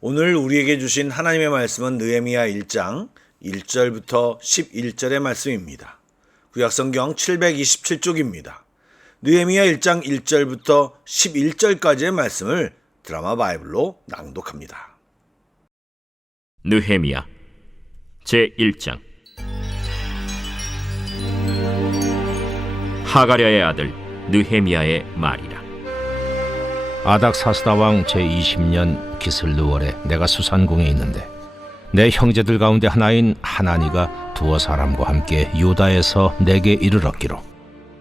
오늘 우리에게 주신 하나님의 말씀은 느헤미야 1장 1절부터 11절의 말씀입니다. 구약성경 727쪽입니다. 느헤미야 1장 1절부터 11절까지의 말씀을 드라마 바이블로 낭독합니다. 느헤미야 제1장. 하가랴의 아들 느헤미야의 말이라. 아닥사스다 왕 제20년 기슬르월에 내가 수산궁에 있는데 내 형제들 가운데 하나인 하나니가 두어 사람과 함께 유다에서 내게 이르렀기로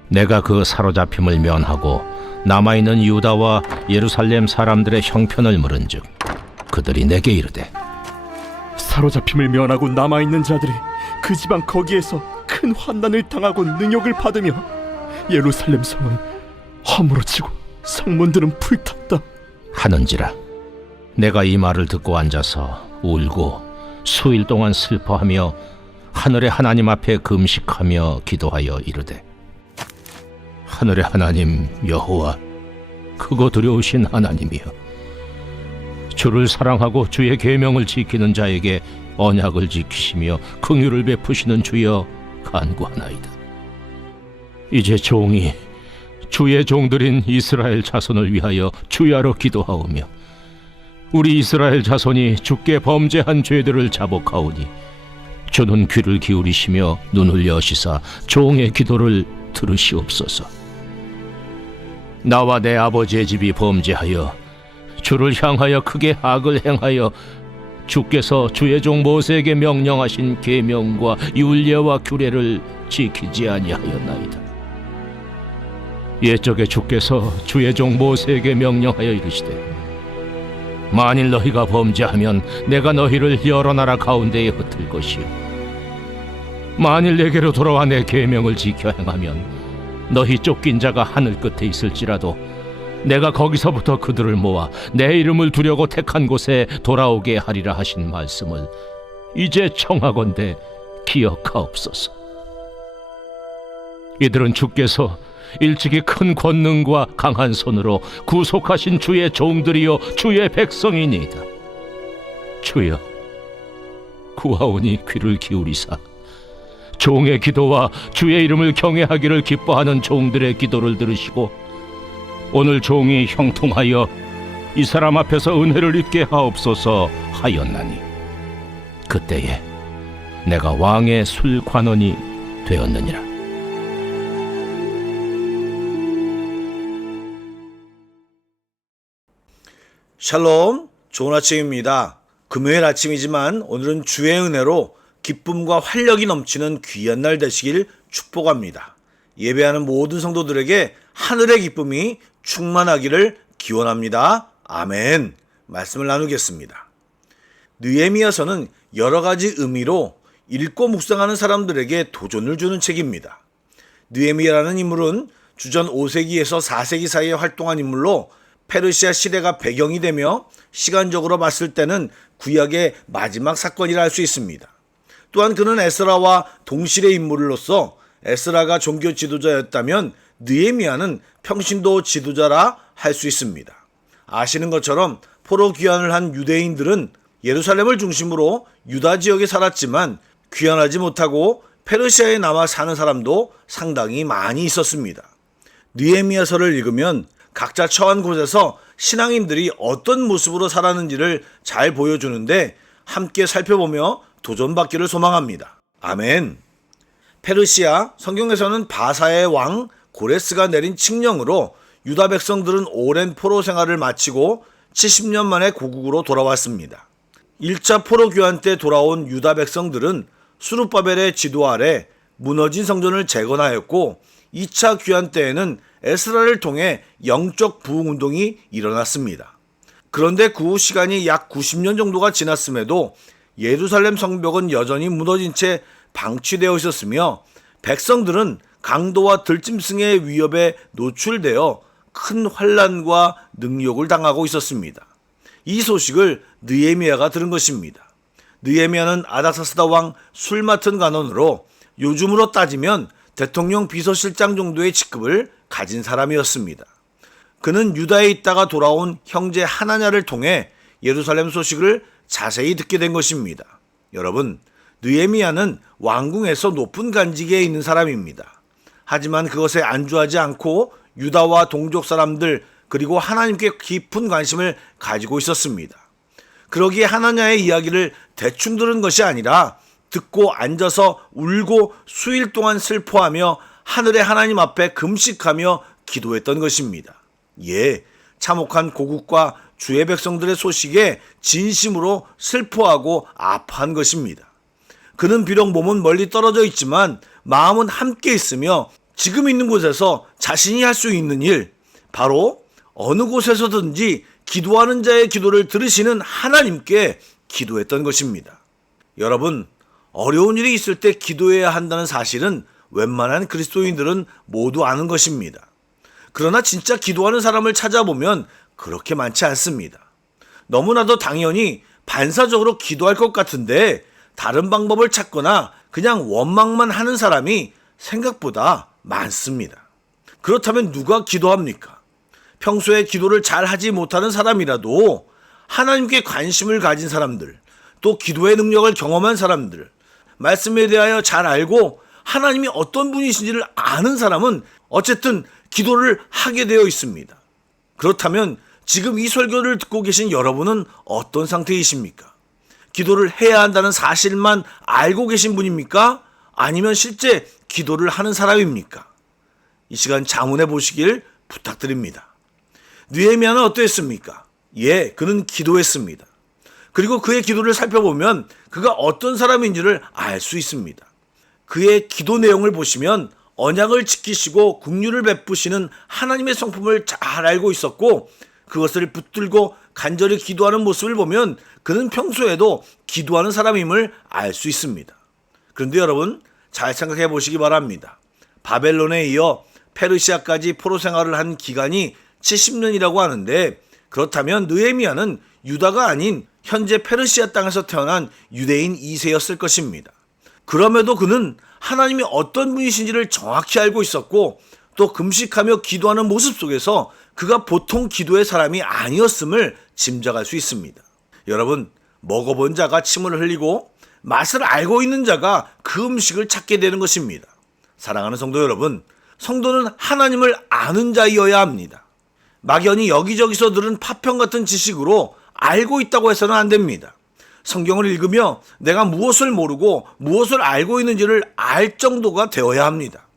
내가 그 사로잡힘을 면하고 남아있는 유다와 예루살렘 사람들의 형편을 물은즉 그들이 내게 이르되 사로잡힘을 면하고 남아있는 자들이 그 지방 거기에서 큰 환난을 당하고 능욕을 받으며 예루살렘 성은 허물어지고 성문들은 불탔다 하는지라. 내가 이 말을 듣고 앉아서 울고 수일 동안 슬퍼하며 하늘의 하나님 앞에 금식하며 기도하여 이르되 하늘의 하나님 여호와 크고 두려우신 하나님이여, 주를 사랑하고 주의 계명을 지키는 자에게 언약을 지키시며 긍휼을 베푸시는 주여 간구하나이다. 이제 종이 주의 종들인 이스라엘 자손을 위하여 주야로 기도하오며 우리 이스라엘 자손이 주께 범죄한 죄들을 자복하오니 주는 귀를 기울이시며 눈을 여시사 종의 기도를 들으시옵소서. 나와 내 아버지의 집이 범죄하여 주를 향하여 크게 악을 행하여 주께서 주의 종 모세에게 명령하신 계명과 율례와 규례를 지키지 아니하였나이다. 옛적에 주께서 주의 종 모세에게 명령하여 이르시되 만일 너희가 범죄하면 내가 너희를 여러 나라 가운데에 흩을 것이요 만일 내게로 돌아와 내 계명을 지켜 행하면 너희 쫓긴 자가 하늘 끝에 있을지라도 내가 거기서부터 그들을 모아 내 이름을 두려고 택한 곳에 돌아오게 하리라 하신 말씀을 이제 청하건대 기억하옵소서. 이들은 주께서 일찍이 큰 권능과 강한 손으로 구속하신 주의 종들이요 주의 백성이니이다. 주여 구하오니 귀를 기울이사 종의 기도와 주의 이름을 경외하기를 기뻐하는 종들의 기도를 들으시고 오늘 종이 형통하여 이 사람 앞에서 은혜를 입게 하옵소서 하였나니 그때에 내가 왕의 술관원이 되었느니라. 샬롬, 좋은 아침입니다. 금요일 아침이지만 오늘은 주의 은혜로 기쁨과 활력이 넘치는 귀한 날 되시길 축복합니다. 예배하는 모든 성도들에게 하늘의 기쁨이 충만하기를 기원합니다. 아멘. 말씀을 나누겠습니다. 느헤미야서는 여러 가지 의미로 읽고 묵상하는 사람들에게 도전을 주는 책입니다. 느헤미야라는 인물은 주전 5세기에서 4세기 사이에 활동한 인물로 페르시아 시대가 배경이 되며 시간적으로 봤을 때는 구약의 마지막 사건이라 할 수 있습니다. 또한 그는 에스라와 동실의 인물로서 에스라가 종교 지도자였다면 느헤미야는 평신도 지도자라 할 수 있습니다. 아시는 것처럼 포로 귀환을 한 유대인들은 예루살렘을 중심으로 유다 지역에 살았지만 귀환하지 못하고 페르시아에 남아 사는 사람도 상당히 많이 있었습니다. 느헤미야서를 읽으면 각자 처한 곳에서 신앙인들이 어떤 모습으로 살았는지를 잘 보여주는데 함께 살펴보며 도전받기를 소망합니다. 아멘. 페르시아, 성경에서는 바사의 왕 고레스가 내린 칙령으로 유다 백성들은 오랜 포로 생활을 마치고 70년 만에 고국으로 돌아왔습니다. 1차 포로 귀환 때 돌아온 유다 백성들은 수룹바벨의 지도 아래 무너진 성전을 재건하였고 2차 귀환 때에는 에스라를 통해 영적 부흥운동이 일어났습니다. 그런데 그 후 시간이 약 90년 정도가 지났음에도 예루살렘 성벽은 여전히 무너진 채 방치되어 있었으며 백성들은 강도와 들짐승의 위협에 노출되어 큰 환난과 능욕을 당하고 있었습니다. 이 소식을 느헤미야가 들은 것입니다. 느헤미야는 아닥사스다 왕 술 맡은 관원으로 요즘으로 따지면 대통령 비서실장 정도의 직급을 가진 사람이었습니다. 그는 유다에 있다가 돌아온 형제 하나냐를 통해 예루살렘 소식을 자세히 듣게 된 것입니다. 여러분, 느헤미야는 왕궁에서 높은 관직에 있는 사람입니다. 하지만 그것에 안주하지 않고 유다와 동족 사람들 그리고 하나님께 깊은 관심을 가지고 있었습니다. 그러기에 하나냐의 이야기를 대충 들은 것이 아니라 듣고 앉아서 울고 수일 동안 슬퍼하며 하늘의 하나님 앞에 금식하며 기도했던 것입니다. 예, 참혹한 고국과 주의 백성들의 소식에 진심으로 슬퍼하고 아파한 것입니다. 그는 비록 몸은 멀리 떨어져 있지만 마음은 함께 있으며 지금 있는 곳에서 자신이 할 수 있는 일, 바로 어느 곳에서든지 기도하는 자의 기도를 들으시는 하나님께 기도했던 것입니다. 여러분, 어려운 일이 있을 때 기도해야 한다는 사실은 웬만한 그리스도인들은 모두 아는 것입니다. 그러나 진짜 기도하는 사람을 찾아보면 그렇게 많지 않습니다. 너무나도 당연히 반사적으로 기도할 것 같은데 다른 방법을 찾거나 그냥 원망만 하는 사람이 생각보다 많습니다. 그렇다면 누가 기도합니까? 평소에 기도를 잘 하지 못하는 사람이라도 하나님께 관심을 가진 사람들, 또 기도의 능력을 경험한 사람들, 말씀에 대하여 잘 알고 하나님이 어떤 분이신지를 아는 사람은 어쨌든 기도를 하게 되어 있습니다. 그렇다면 지금 이 설교를 듣고 계신 여러분은 어떤 상태이십니까? 기도를 해야 한다는 사실만 알고 계신 분입니까? 아니면 실제 기도를 하는 사람입니까? 이 시간 자문해 보시길 부탁드립니다. 느헤미야는 어떠했습니까? 예, 그는 기도했습니다. 그리고 그의 기도를 살펴보면 그가 어떤 사람인지를 알 수 있습니다. 그의 기도 내용을 보시면 언약을 지키시고 긍휼을 베푸시는 하나님의 성품을 잘 알고 있었고, 그것을 붙들고 간절히 기도하는 모습을 보면 그는 평소에도 기도하는 사람임을 알 수 있습니다. 그런데 여러분, 잘 생각해 보시기 바랍니다. 바벨론에 이어 페르시아까지 포로 생활을 한 기간이 70년이라고 하는데, 그렇다면 느헤미야는 유다가 아닌 현재 페르시아 땅에서 태어난 유대인 2세였을 것입니다. 그럼에도 그는 하나님이 어떤 분이신지를 정확히 알고 있었고, 또 금식하며 기도하는 모습 속에서 그가 보통 기도의 사람이 아니었음을 짐작할 수 있습니다. 여러분, 먹어본 자가 침을 흘리고 맛을 알고 있는 자가 그 음식을 찾게 되는 것입니다. 사랑하는 성도 여러분, 성도는 하나님을 아는 자이어야 합니다. 막연히 여기저기서 들은 파편 같은 지식으로 알고 있다고 해서는 안 됩니다. 성경을 읽으며 내가 무엇을 모르고 무엇을 알고 있는지를 알 정도가 되어야 합니다.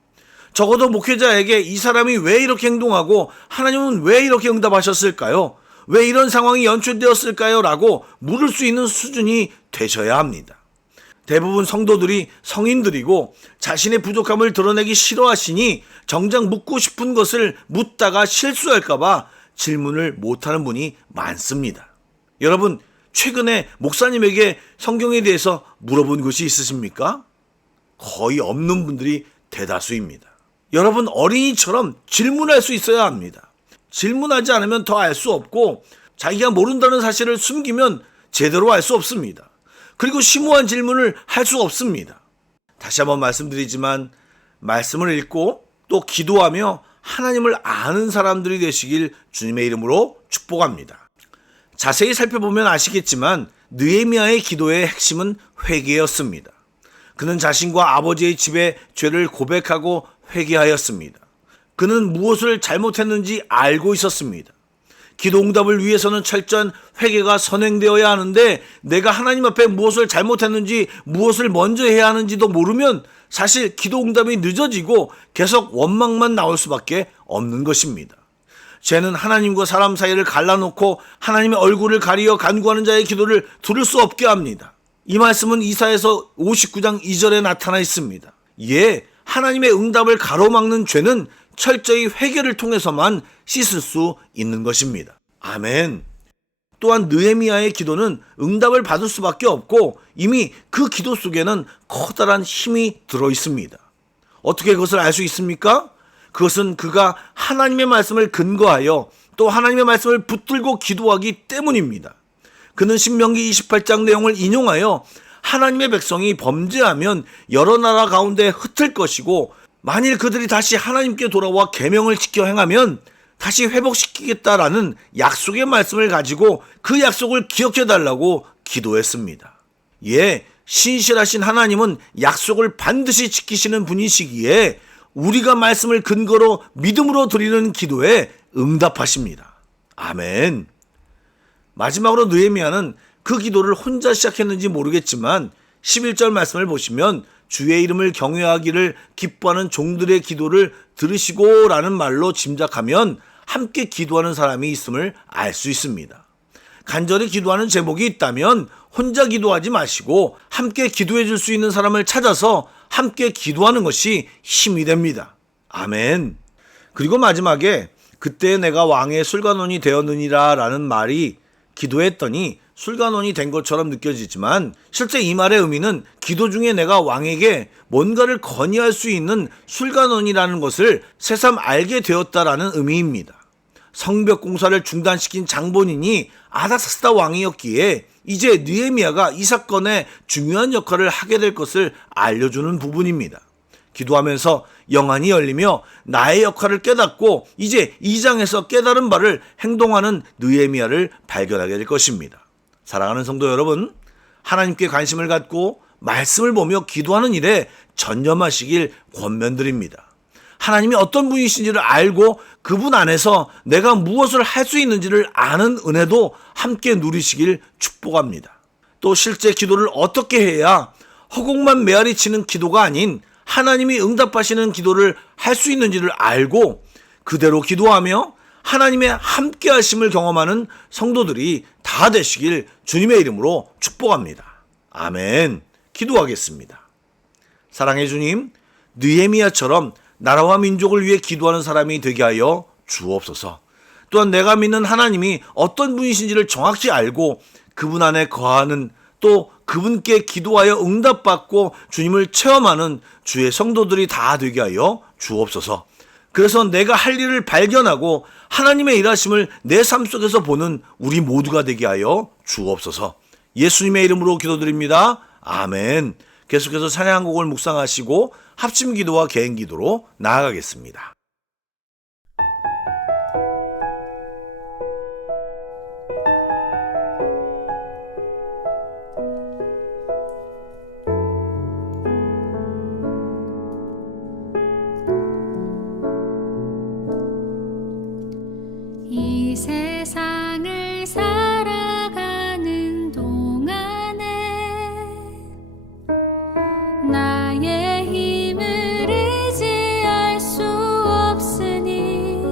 적어도 목회자에게 이 사람이 왜 이렇게 행동하고 하나님은 왜 이렇게 응답하셨을까요? 왜 이런 상황이 연출되었을까요? 라고 물을 수 있는 수준이 되셔야 합니다. 대부분 성도들이 성인들이고 자신의 부족함을 드러내기 싫어하시니 정작 묻고 싶은 것을 묻다가 실수할까봐 질문을 못하는 분이 많습니다. 여러분, 최근에 목사님에게 성경에 대해서 물어본 것이 있으십니까? 거의 없는 분들이 대다수입니다. 여러분, 어린이처럼 질문할 수 있어야 합니다. 질문하지 않으면 더 알 수 없고, 자기가 모른다는 사실을 숨기면 제대로 알 수 없습니다. 그리고 심오한 질문을 할 수 없습니다. 다시 한번 말씀드리지만, 말씀을 읽고 또 기도하며 하나님을 아는 사람들이 되시길 주님의 이름으로 축복합니다. 자세히 살펴보면 아시겠지만 느헤미야의 기도의 핵심은 회개였습니다. 그는 자신과 아버지의 집의 죄를 고백하고 회개하였습니다. 그는 무엇을 잘못했는지 알고 있었습니다. 기도 응답을 위해서는 철저한 회개가 선행되어야 하는데, 내가 하나님 앞에 무엇을 잘못했는지 무엇을 먼저 해야 하는지도 모르면 사실 기도 응답이 늦어지고 계속 원망만 나올 수밖에 없는 것입니다. 죄는 하나님과 사람 사이를 갈라놓고 하나님의 얼굴을 가리어 간구하는 자의 기도를 들을 수 없게 합니다. 이 말씀은 이사야서 59장 2절에 나타나 있습니다. 예, 하나님의 응답을 가로막는 죄는 철저히 회개를 통해서만 씻을 수 있는 것입니다. 아멘. 또한 느헤미야의 기도는 응답을 받을 수밖에 없고 이미 그 기도 속에는 커다란 힘이 들어 있습니다. 어떻게 그것을 알 수 있습니까? 그것은 그가 하나님의 말씀을 근거하여 또 하나님의 말씀을 붙들고 기도하기 때문입니다. 그는 신명기 28장 내용을 인용하여 하나님의 백성이 범죄하면 여러 나라 가운데 흩을 것이고, 만일 그들이 다시 하나님께 돌아와 계명을 지켜 행하면 다시 회복시키겠다라는 약속의 말씀을 가지고 그 약속을 기억해달라고 기도했습니다. 예, 신실하신 하나님은 약속을 반드시 지키시는 분이시기에 우리가 말씀을 근거로 믿음으로 드리는 기도에 응답하십니다. 아멘. 마지막으로 느헤미야는 그 기도를 혼자 시작했는지 모르겠지만 11절 말씀을 보시면 주의 이름을 경외하기를 기뻐하는 종들의 기도를 들으시고 라는 말로 짐작하면 함께 기도하는 사람이 있음을 알 수 있습니다. 간절히 기도하는 제목이 있다면 혼자 기도하지 마시고 함께 기도해 줄 수 있는 사람을 찾아서 함께 기도하는 것이 힘이 됩니다. 아멘. 그리고 마지막에 그때 내가 왕의 술관원이 되었느니라 라는 말이 기도했더니 술관원이 된 것처럼 느껴지지만 실제 이 말의 의미는 기도 중에 내가 왕에게 뭔가를 건의할 수 있는 술관원이라는 것을 새삼 알게 되었다라는 의미입니다. 성벽 공사를 중단시킨 장본인이 아닥사스다 왕이었기에 이제 느헤미야가 이 사건에 중요한 역할을 하게 될 것을 알려주는 부분입니다. 기도하면서 영안이 열리며 나의 역할을 깨닫고 이제 이 장에서 깨달은 바를 행동하는 느헤미야를 발견하게 될 것입니다. 사랑하는 성도 여러분, 하나님께 관심을 갖고 말씀을 보며 기도하는 일에 전념하시길 권면드립니다. 하나님이 어떤 분이신지를 알고 그분 안에서 내가 무엇을 할 수 있는지를 아는 은혜도 함께 누리시길 축복합니다. 또 실제 기도를 어떻게 해야 허공만 메아리 치는 기도가 아닌 하나님이 응답하시는 기도를 할 수 있는지를 알고 그대로 기도하며 하나님의 함께 하심을 경험하는 성도들이 다 되시길 주님의 이름으로 축복합니다. 아멘. 기도하겠습니다. 사랑의 주님, 느헤미야처럼 나라와 민족을 위해 기도하는 사람이 되게 하여 주옵소서. 또한 내가 믿는 하나님이 어떤 분이신지를 정확히 알고 그분 안에 거하는, 또 그분께 기도하여 응답받고 주님을 체험하는 주의 성도들이 다 되게 하여 주옵소서. 그래서 내가 할 일을 발견하고 하나님의 일하심을 내 삶 속에서 보는 우리 모두가 되게 하여 주옵소서. 예수님의 이름으로 기도드립니다. 아멘. 계속해서 찬양곡을 묵상하시고 합심 기도와 개인 기도로 나아가겠습니다. 이 세상을 살아가는 동안에 나의 힘을 의지할 수 없으니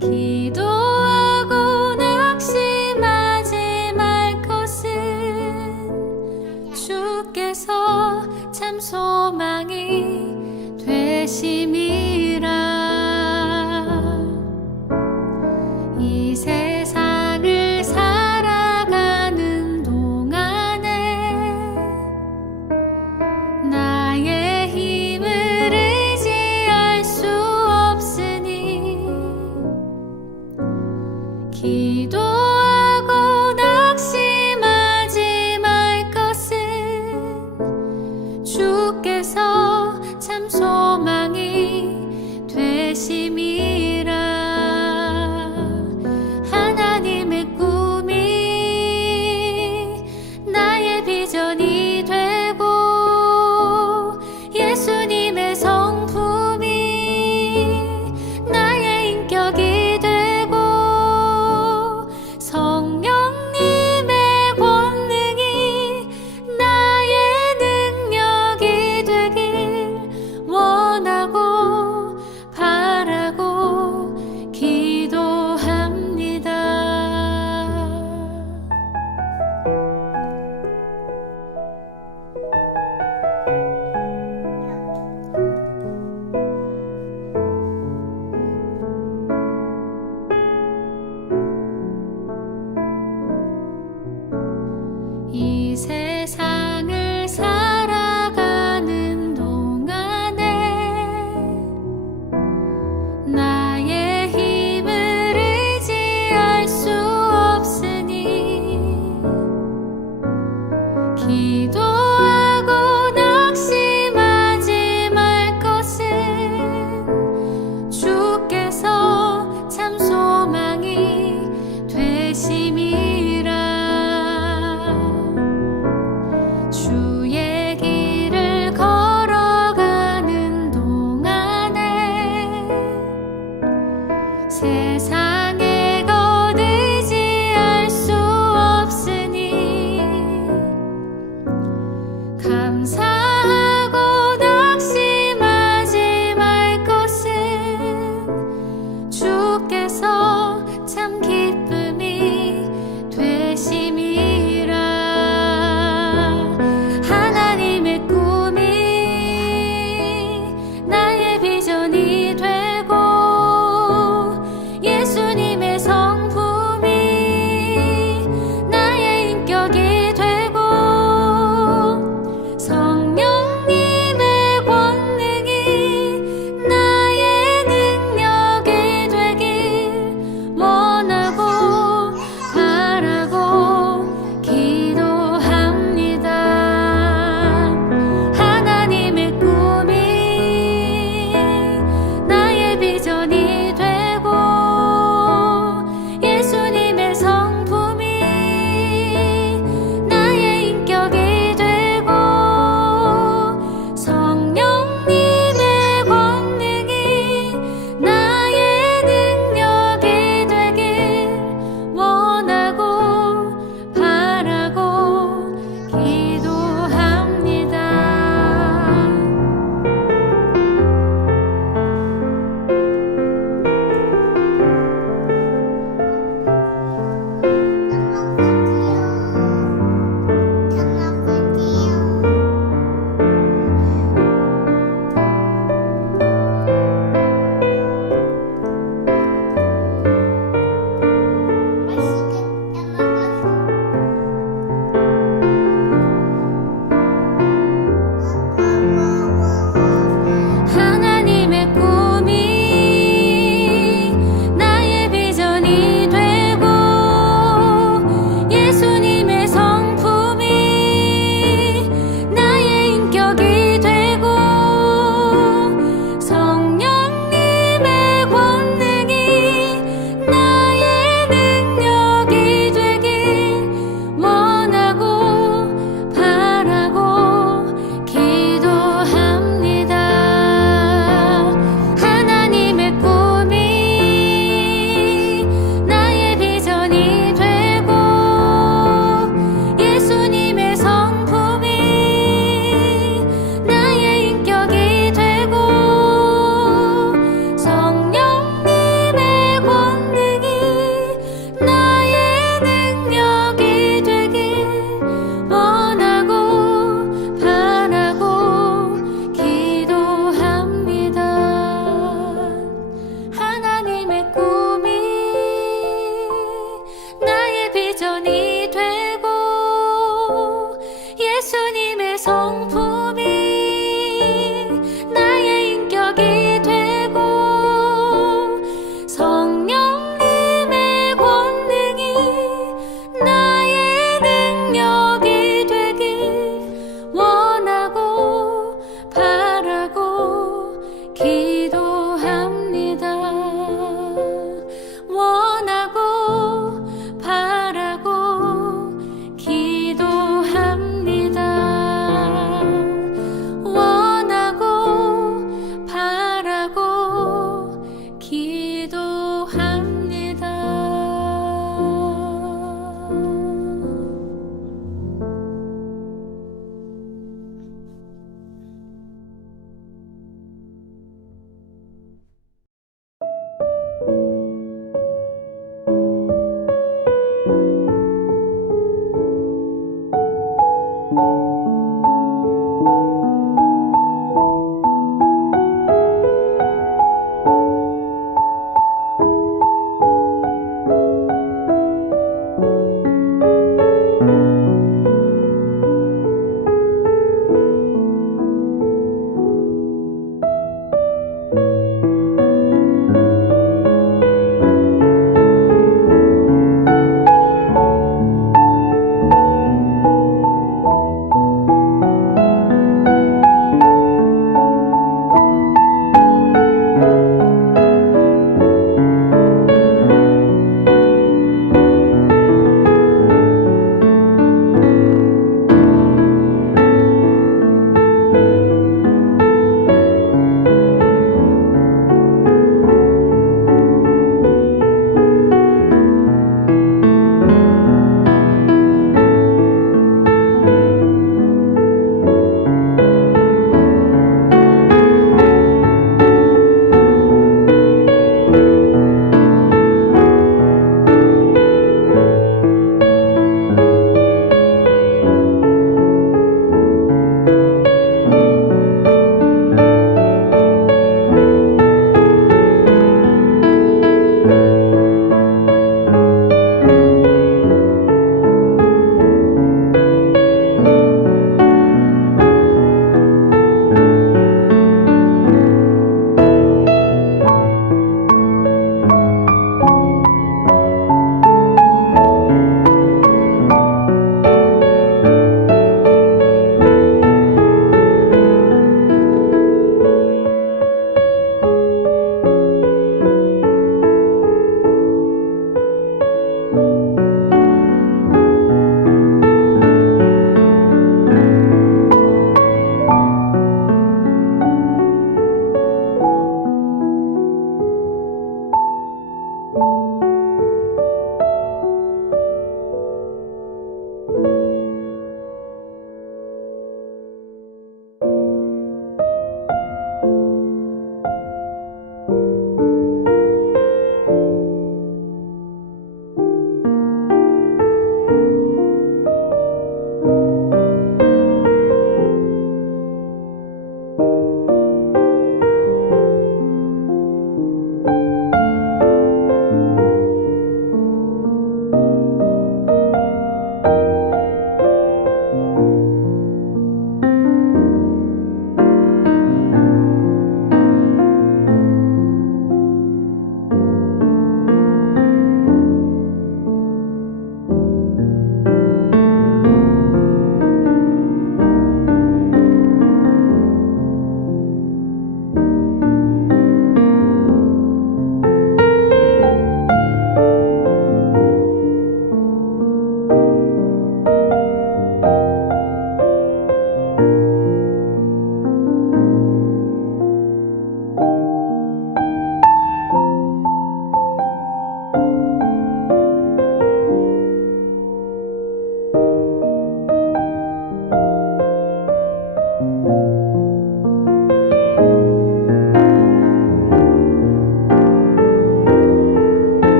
기도하고 낙심하지 말 것은 주께서 참 소망이 되심이라. 이 세상을 살아가는 동안에 나의 힘을 의지할 수 없으니 기도하고 낙심하지 말 것은 주께서 참 소망이 되심이라. 하나님의 꿈이 나의 비전이 되고 예수님의 성품이 나의 인격이 되고